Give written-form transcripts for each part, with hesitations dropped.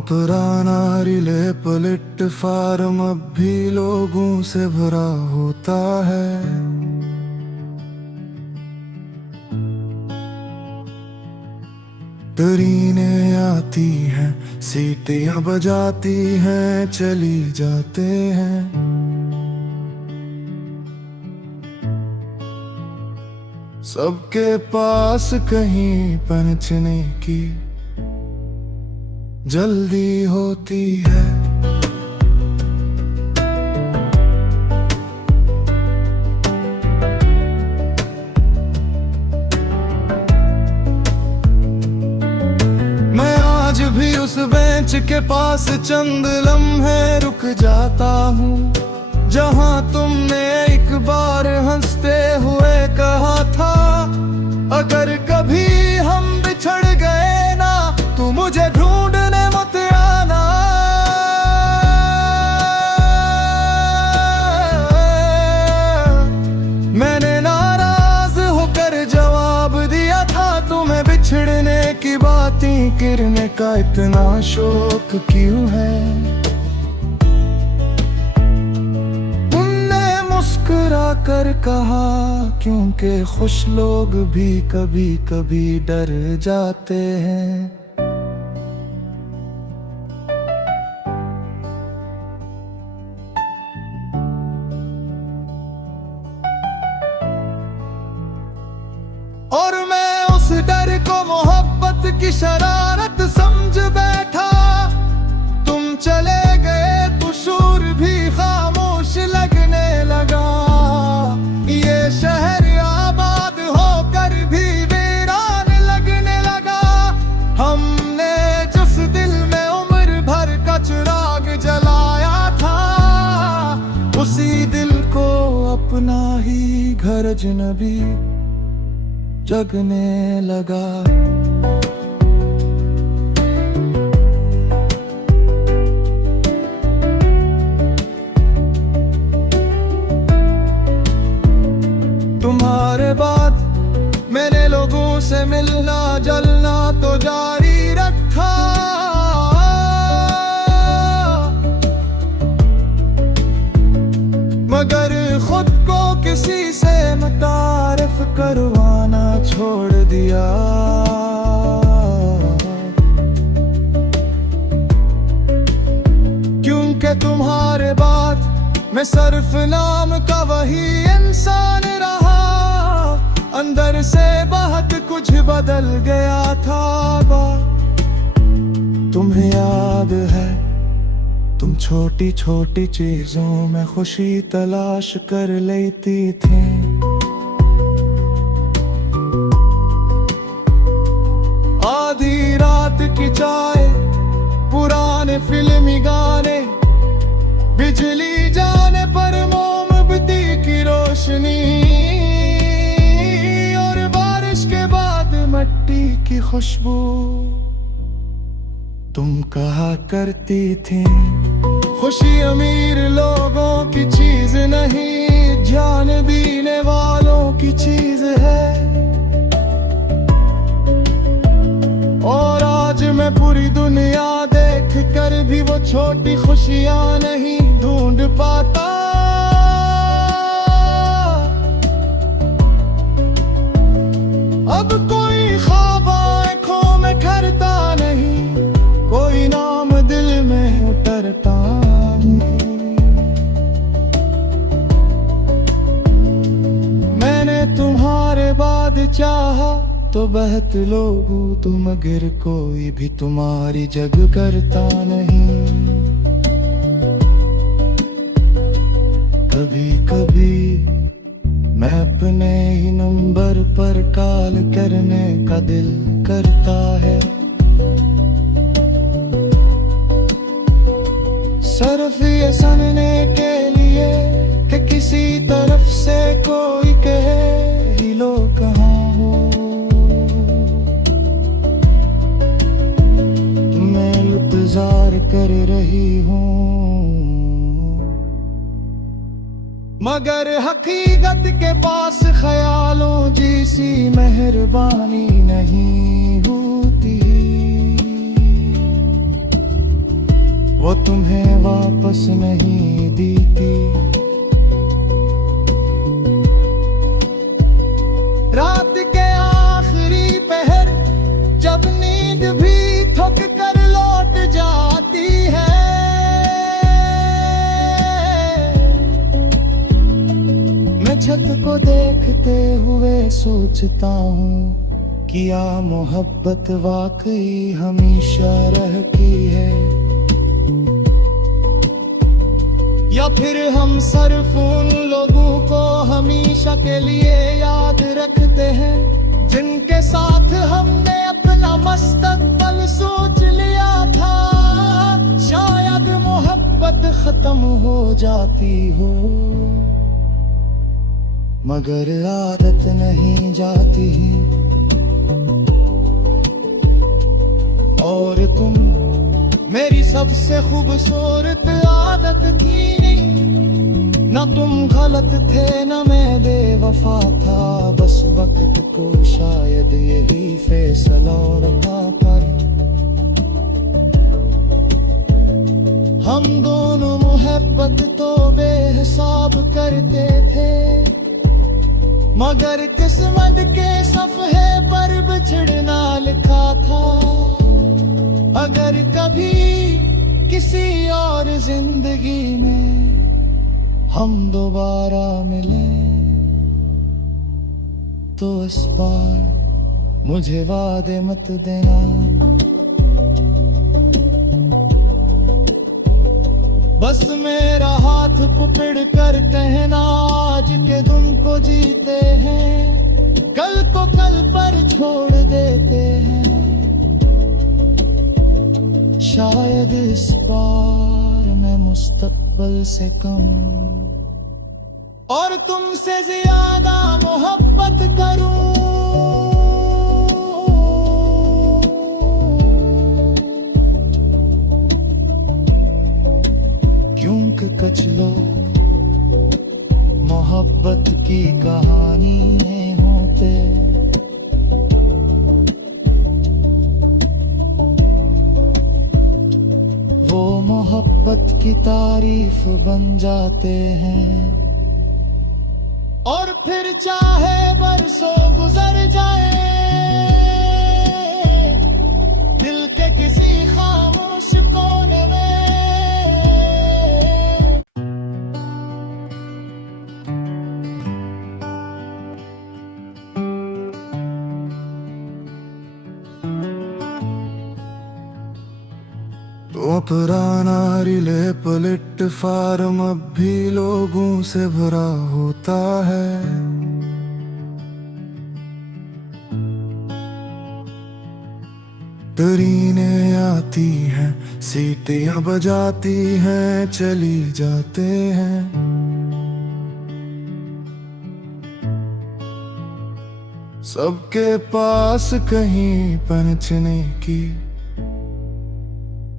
पुराना relay platform अब भी लोगों से भरा होता है। ट्रेनें आती हैं, सीटियां बजाती हैं, चली जाते हैं। सबके पास कहीं पहुंचने की जल्दी होती है। मैं आज भी उस बेंच के पास चंद लम्हे रुक जाता हूँ, जहाँ तुमने एक बार हंसते हुए कहा था, अगर कभी हम बिछड़ गए ना तो मुझे ढूंढने मत आना। मैंने नाराज होकर जवाब दिया था तुम्हें, बिछड़ने की बातें करने का इतना शौक क्यों है। मुस्कुरा कर कहा, क्योंकि खुश लोग भी कभी कभी डर जाते हैं। और मैं उस डर को मोहब्बत की शरारत समझ बैठा। तुम चले गए तो शोर भी खामोश लगने लगा। ये शहर आबाद होकर भी वीरान लगने लगा। हमने जिस दिल में उम्र भर का चिराग जलाया था, उसी दिल को अपना ही घर अजनबी जगने लगा। तुम्हारे बाद मैंने लोगों से मिलना जलना तो जारी रखा, मगर खुद को किसी से मुतारिफ करवाना छोड़ दिया। क्योंकि तुम्हारे बाद मैं सिर्फ नाम का वही इंसान रहा, अंदर से बहुत कुछ बदल गया था। तुम्हें याद है, तुम छोटी छोटी चीजों में खुशी तलाश कर लेती थी। आधी रात की चाय, पुराने फिल्मी गाने, बिजली जाने पर मोमबत्ती की रोशनी, और बारिश के बाद मिट्टी की खुशबू। तुम कहा करती थी, खुशी अमीर लोगों की चीज नहीं, जान देने वालों की चीज है। और आज मैं पूरी दुनिया देख कर भी वो छोटी खुशियां नहीं ढूंढ पाता। अब कोई ख्वाब आँखों में खरता नहीं, कोई नाम दिल में उतरता नहीं। मैंने तुम्हारे बाद चाहा तो बहुत लोगों तो, मगर कोई भी तुम्हारी जग करता नहीं। कभी कभी मैं अपने ही नंबर पर कॉल करने का दिल करता है, सिर्फ ये सुनने के लिए कि किसी तरफ से कोई कहे ही लो कहाँ हो। मैं इंतजार कर रही हूँ, मगर हकीकत के पास ख्यालों जैसी मेहरबानी नहीं होती। वो तुम्हें वापस नहीं दी थी। रात के आखिरी पहर जब नींद भी थक कर लौट जाती है, मैं छत को देखते हुए सोचता हूँ क्या मोहब्बत वाकई हमेशा रहती है, या फिर हम सिर्फ उन लोगों को हमेशा के लिए याद रखते हैं जिनके साथ हमने अपना मुस्तकबिल सोच लिया था। शायद मोहब्बत खत्म हो जाती हो मगर आदत नहीं जाती, और तुम मेरी सबसे खूबसूरत आदत थी नहीं। न तुम गलत थे न मैं बेवफा था, बस वक्त को शायद यही फैसला रखा पर हम दोनों मोहब्बत तो बेहिसाब करते थे, मगर किस्मत के सफ़े पर बिछड़ना लिखा था। अगर कभी किसी और जिंदगी में हम दोबारा मिलें तो इस बार मुझे वादे मत देना, बस मेरा हाथ पकड़ कर कहना आज के दिन को जीते हैं, कल को कल पर छोड़ देते हैं। शायद इस बार मैं मुस्तकबिल से कम और तुमसे ज्यादा मोहब्बत करूं, क्योंकि कुछ लोग मोहब्बत की कहानी में होते, वो मोहब्बत की तारीफ बन जाते हैं, और फिर चाहे बरसों गुजर जाए दिल के किसी खामोश कोने में। तो पुराना रिले प्लेटफार्म अब भी लोगों से भरा होता है, ट्रेनें आती हैं सीटियां बजाती हैं चली जाते हैं, सबके पास कहीं पहुंचने की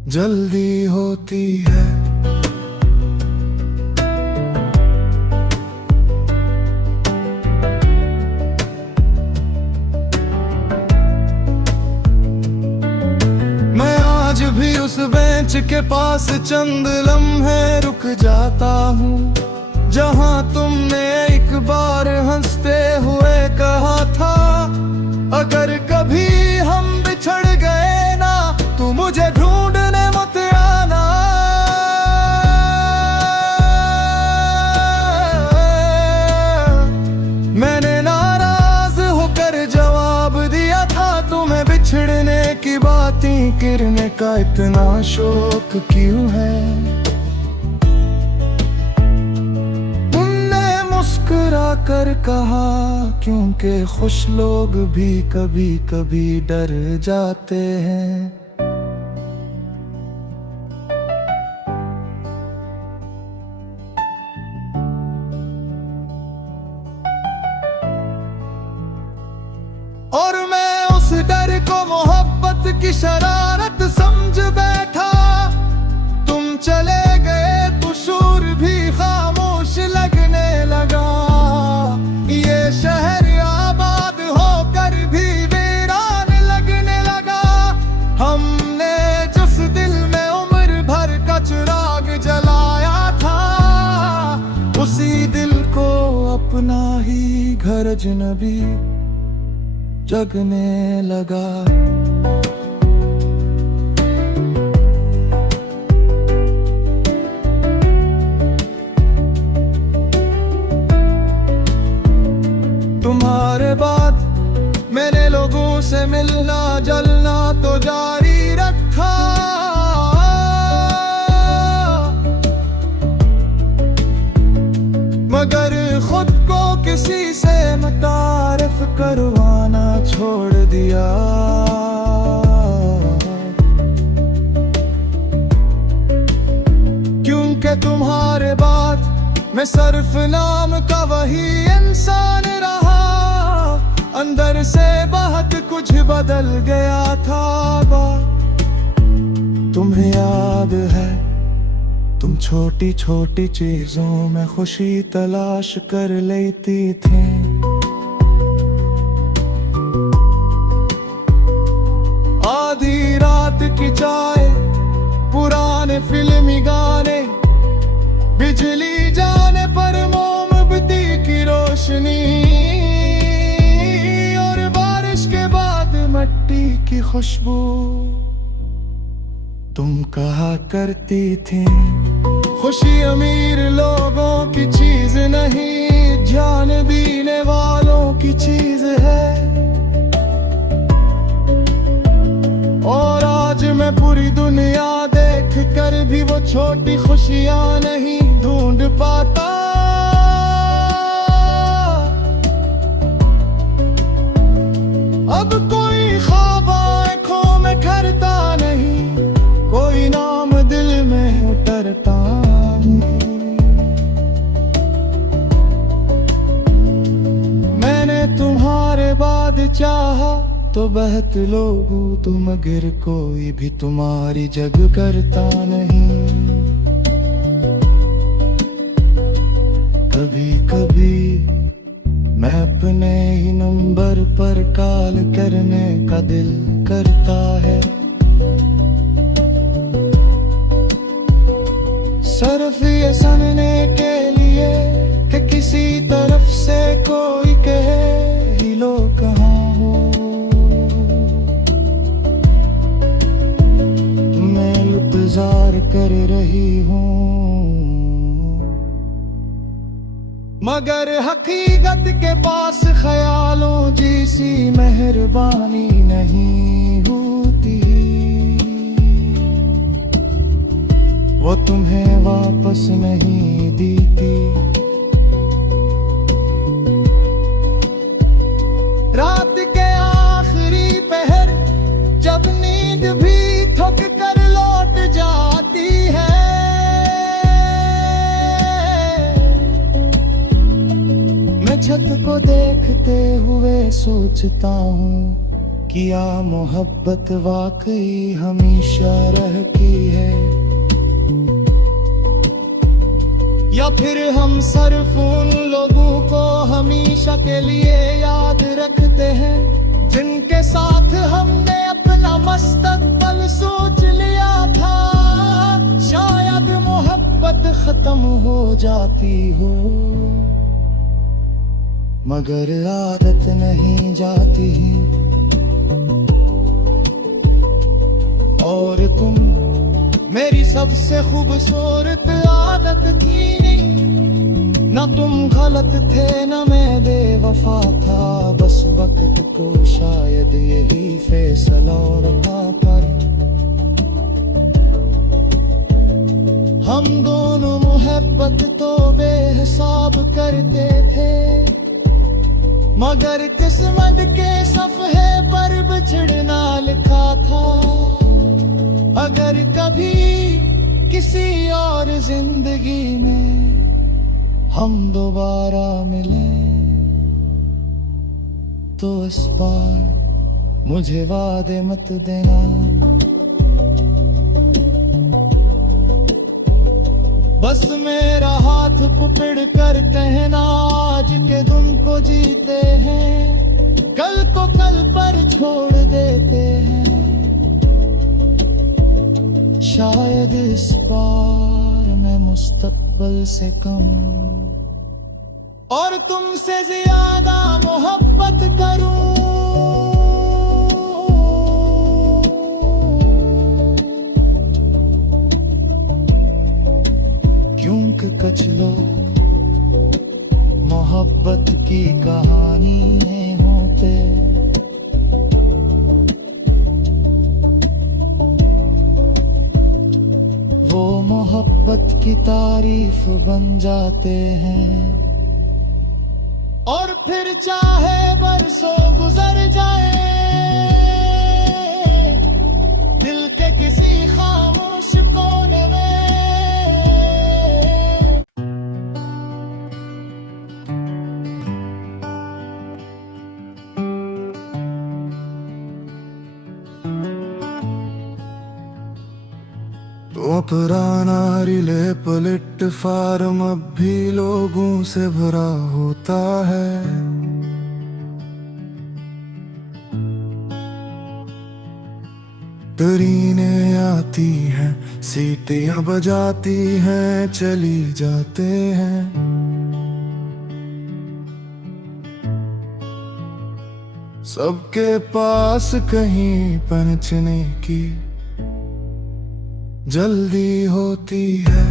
जल्दी होती है। मैं आज भी उस बेंच के पास चंद लम्हे रुक जाता हूँ जहाँ तुमने एक बार हंसते हुए कहा था अगर कभी हम बिछड़ गए ना तो मुझे ढूंढने मत आना। मैंने नाराज होकर जवाब दिया था तुम्हें बिछड़ने की बातें करने का इतना शौक क्यों है। उनने मुस्कुरा कर कहा क्योंकि खुश लोग भी कभी कभी डर जाते हैं। और मैं उस डर को मोहब्बत की शरारत समझ बैठा। तुम चले गए तो शोर भी खामोश लगने लगा। ये शहर आबाद होकर भी वीरान लगने लगा। हम हर अजनबी जगने लगा। तुम्हारे बाद मैंने लोगों से मिलना जलना तो जारी रखा, मगर खुद को किसी से मुतारिफ करवाना छोड़ दिया। क्योंकि तुम्हारे बाद मैं सिर्फ नाम का वही इंसान रहा, अंदर से बहुत कुछ बदल गया था। तुम्हें याद है तुम छोटी छोटी चीजों में खुशी तलाश कर लेती थी। आधी रात की चाय, पुराने फिल्मी गाने, बिजली जाने पर मोमबत्ती की रोशनी, और बारिश के बाद मिट्टी की खुशबू। तुम कहा करती थी खुशी अमीर लोगों की चीज नहीं, जान देने वालों की चीज है। और आज मैं पूरी दुनिया देख कर भी वो छोटी खुशियां नहीं ढूंढ पाता। अब कोई ख्वाब आँखों में खरता नहीं, कोई नाम दिल में उतरता नहीं। मैंने तुम्हारे बाद चाहा तो बहुत लोगों तो मगर कोई भी तुम्हारी जग करता नहीं। कभी कभी मैं अपने ही नंबर पर कॉल करने का दिल करता है, सिर्फ ये सुनने के लिए कि किसी तरफ से कोई कहे ही लो कहाँ हो। मैं इंतजार कर रही हूँ, मगर हकीकत के पास ख्यालों जैसी मेहरबानी नहीं होती। वो तुम्हें वापस नहीं देती। रात के आखिरी पहर जब नींद भी थक कर लौट जाती है, मैं छत को देखते हुए सोचता हूँ क्या मोहब्बत वाकई हमेशा रहती है, या फिर हम सिर्फ उन लोगों को हमेशा के लिए याद रखते हैं जिनके साथ हमने अपना मुस्तकबिल सोच लिया था। शायद मोहब्बत खत्म हो जाती हो, मगर आदत नहीं जाती। और तुम मेरी सबसे खूबसूरत आदत थी, न तुम गलत थे न मैं बेवफा था। बस वक्त को शायद यही फैसला रखा, पर हम दोनों मोहब्बत तो बेहिसाब करते थे, मगर किस्मत के सफ़े पर बिछड़ना लिखा था। अगर कभी किसी और जिंदगी में हम दोबारा मिलें तो इस बार मुझे वादे मत देना। बस मेरा हाथ पकड़ कर कहना आज के दिन को जीते हैं, कल को कल पर छोड़ देते हैं। शायद इस बार मैं मुस्तकबिल से कम और तुमसे ज्यादा मोहब्बत करूं। क्योंकि कुछ लोग मोहब्बत की कहानी में होते, वो मोहब्बत की तारीफ बन जाते हैं। और फिर चाहे बरसों गुजर जाए, दिल के किसी खामोश कोने में तो पुराना रिले प्लेटफार्म अब भी लोगों से भरा होता है। ट्रेनें आती हैं, सीटियां बजाती हैं, चली जाते हैं। सबके पास कहीं पहुंचने की जल्दी होती है।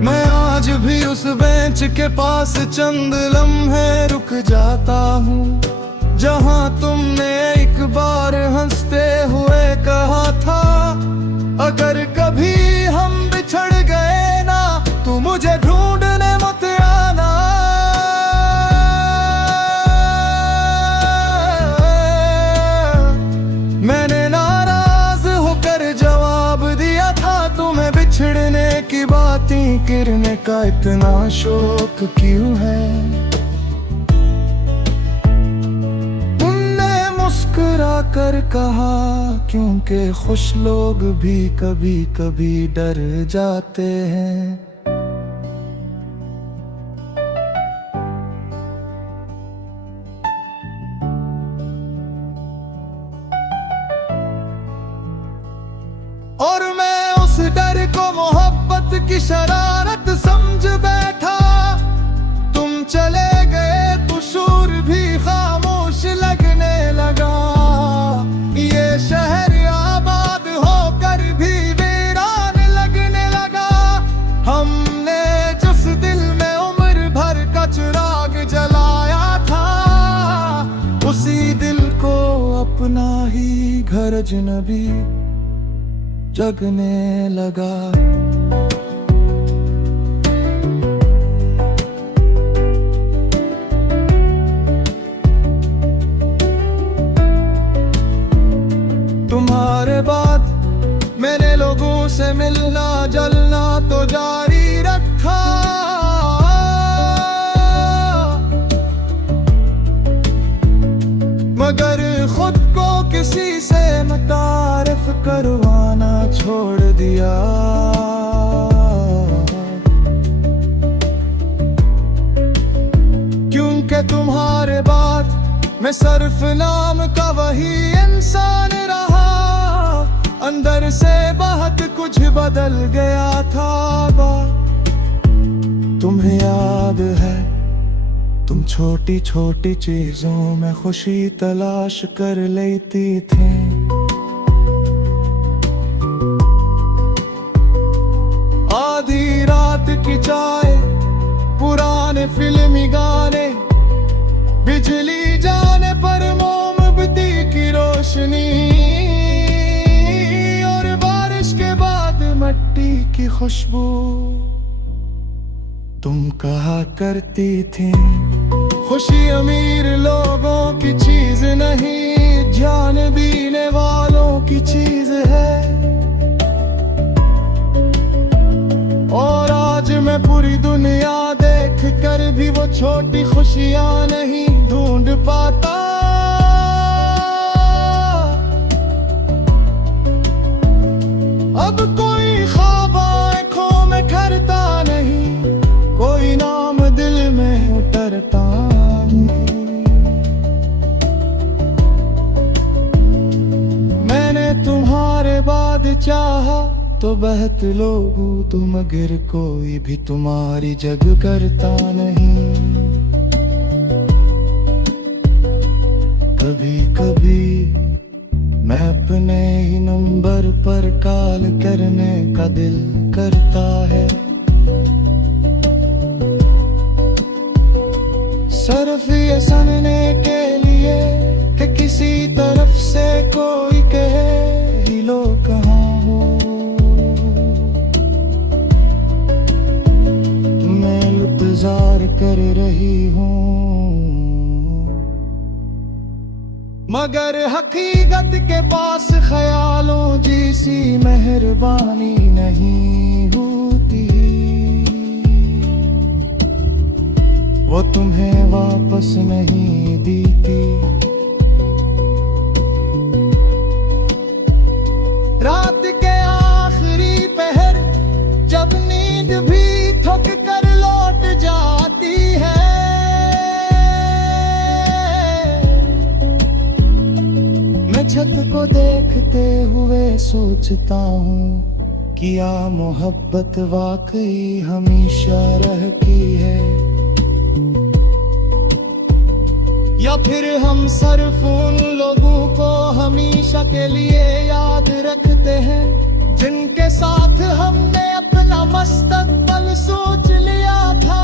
मैं आज भी उस बेंच के पास चंद लम्हे रुक जाता हूँ, जहाँ तुमने एक बार हंसते हुए कहा था, अगर कभी हम बिछड़ गए ना तो मुझे ढूंढने मत आना। मैंने नाराज होकर जवाब दिया था तुम्हें, बिछड़ने की बातें करने का इतना शौक क्यों है। उनने मुस्कुरा कर कहा, क्योंकि खुश लोग भी कभी कभी डर जाते हैं। और मैं उस डर को मोहब्बत की शरारत समझ बैठा। तुम चले गए तो शोर भी खामोश लगने लगा। ये शहर आबाद होकर भी वीरान लगने लगा। हमने जिस दिल में उम्र भर का चिराग जलाया था, उसी दिल को अपना ही घर अजनबी जगने लगा। तुम्हारे बाद मैंने लोगों से मिलना जलना तो जारी रखा, मगर खुद को किसी से मुतारिफ करवाना छोड़ दिया। क्योंकि तुम्हारे बाद मैं सिर्फ नाम का वही इंसान रहा, अंदर से बहुत कुछ बदल गया था। तुम्हें याद है, तुम छोटी छोटी चीजों में खुशी तलाश कर लेती थी। आधी रात की चाय, पुराने फिल्मी गाने, बिजली जाने पर मोमबत्ती की रोशनी, और बारिश के बाद मिट्टी की खुशबू। तुम कहा करती थी, खुशी अमीर लोगों की चीज नहीं, जान देने वालों की चीज है। और आज मैं पूरी दुनिया देख कर भी वो छोटी खुशियां नहीं ढूंढ पाता। अब कोई ख्वाब आँखों में करता नहीं, कोई नाम दिल में उतरता नहीं। बाद चाहा तो बहत लोगू तो मगर कोई भी तुम्हारी जग करता नहीं। कभी कभी मैं अपने ही नंबर पर कॉल करने का दिल करता है। सिर्फ ये सुनने के लिए कि किसी तरफ से कोई कहे ही लो कहाँ हो। तुम्हें इंतजार कर रही हूँ, मगर हकीकत के पास ख्यालों जैसी मेहरबानी नहीं होती। वो तुम्हें वापस नहीं देती। रात के आखिरी पहर जब नींद भी थक कर लौट जाती है, मैं छत को देखते हुए सोचता हूँ कि या मोहब्बत वाकई हमेशा रहती है, या फिर हम सिर्फ उन लोगों को हमेशा के लिए याद रखते हैं जिनके साथ हमने अपना मुस्तकबिल सोच लिया था।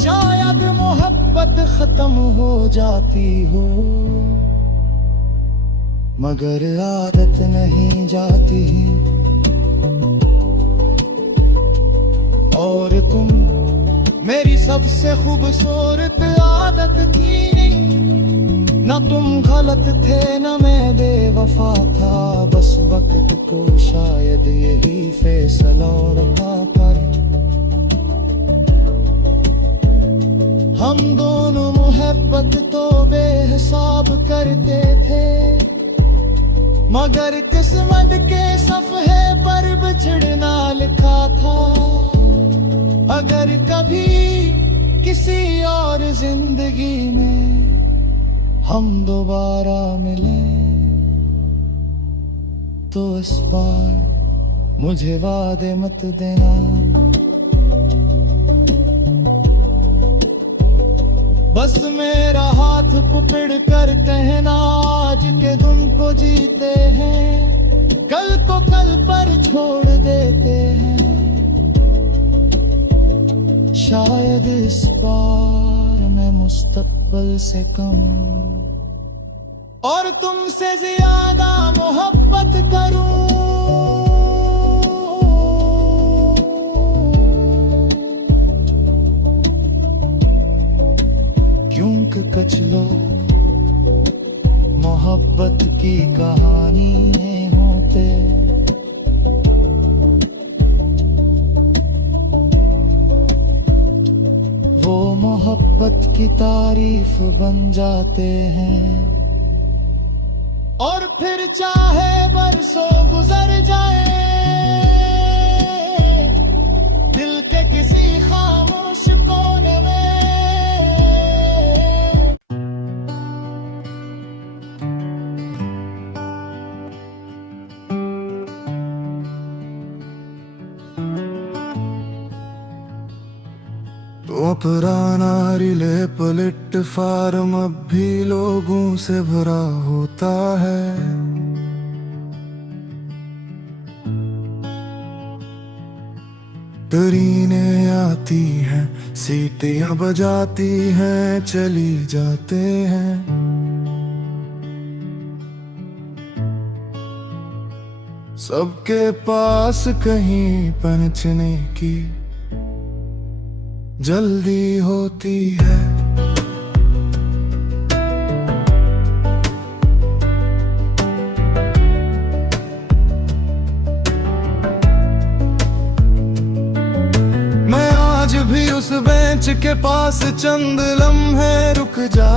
शायद मोहब्बत खत्म हो जाती हो, मगर आदत नहीं जाती। और तुम मेरी सबसे खूबसूरत आदत थी नहीं। न तुम गलत थे न मैं बेवफा था, बस वक्त को शायद यही फैसला रखा पर। हम दोनों मोहब्बत तो बेहिसाब करते थे, मगर किस्मत के सफ़े पर बिछड़ना लिखा था। अगर कभी किसी और जिंदगी में हम दोबारा मिलें तो इस बार मुझे वादे मत देना। बस मेरा हाथ पकड़ कर कहना आज के दिन को जीते हैं, कल को कल पर छोड़ देते हैं। शायद इस बार मैं मुस्तकबिल से कम और तुमसे ज्यादा मोहब्बत करूं। क्योंकि कुछ लोग मोहब्बत की कहानी में होते, वो मोहब्बत की तारीफ बन जाते हैं। और फिर चाहे बरसों गुजर जाए, दिल के किसी खामोश कोने में तो पुराना रिले प्लेटफार्म अब भी लोगों से भरा होता है। ट्रेनें आती हैं, सीटियां बजाती हैं, चली जाते हैं। सबके पास कहीं पहुंचने की जल्दी होती है। मैं आज भी उस बेंच के पास चंद लम्हे रुक जा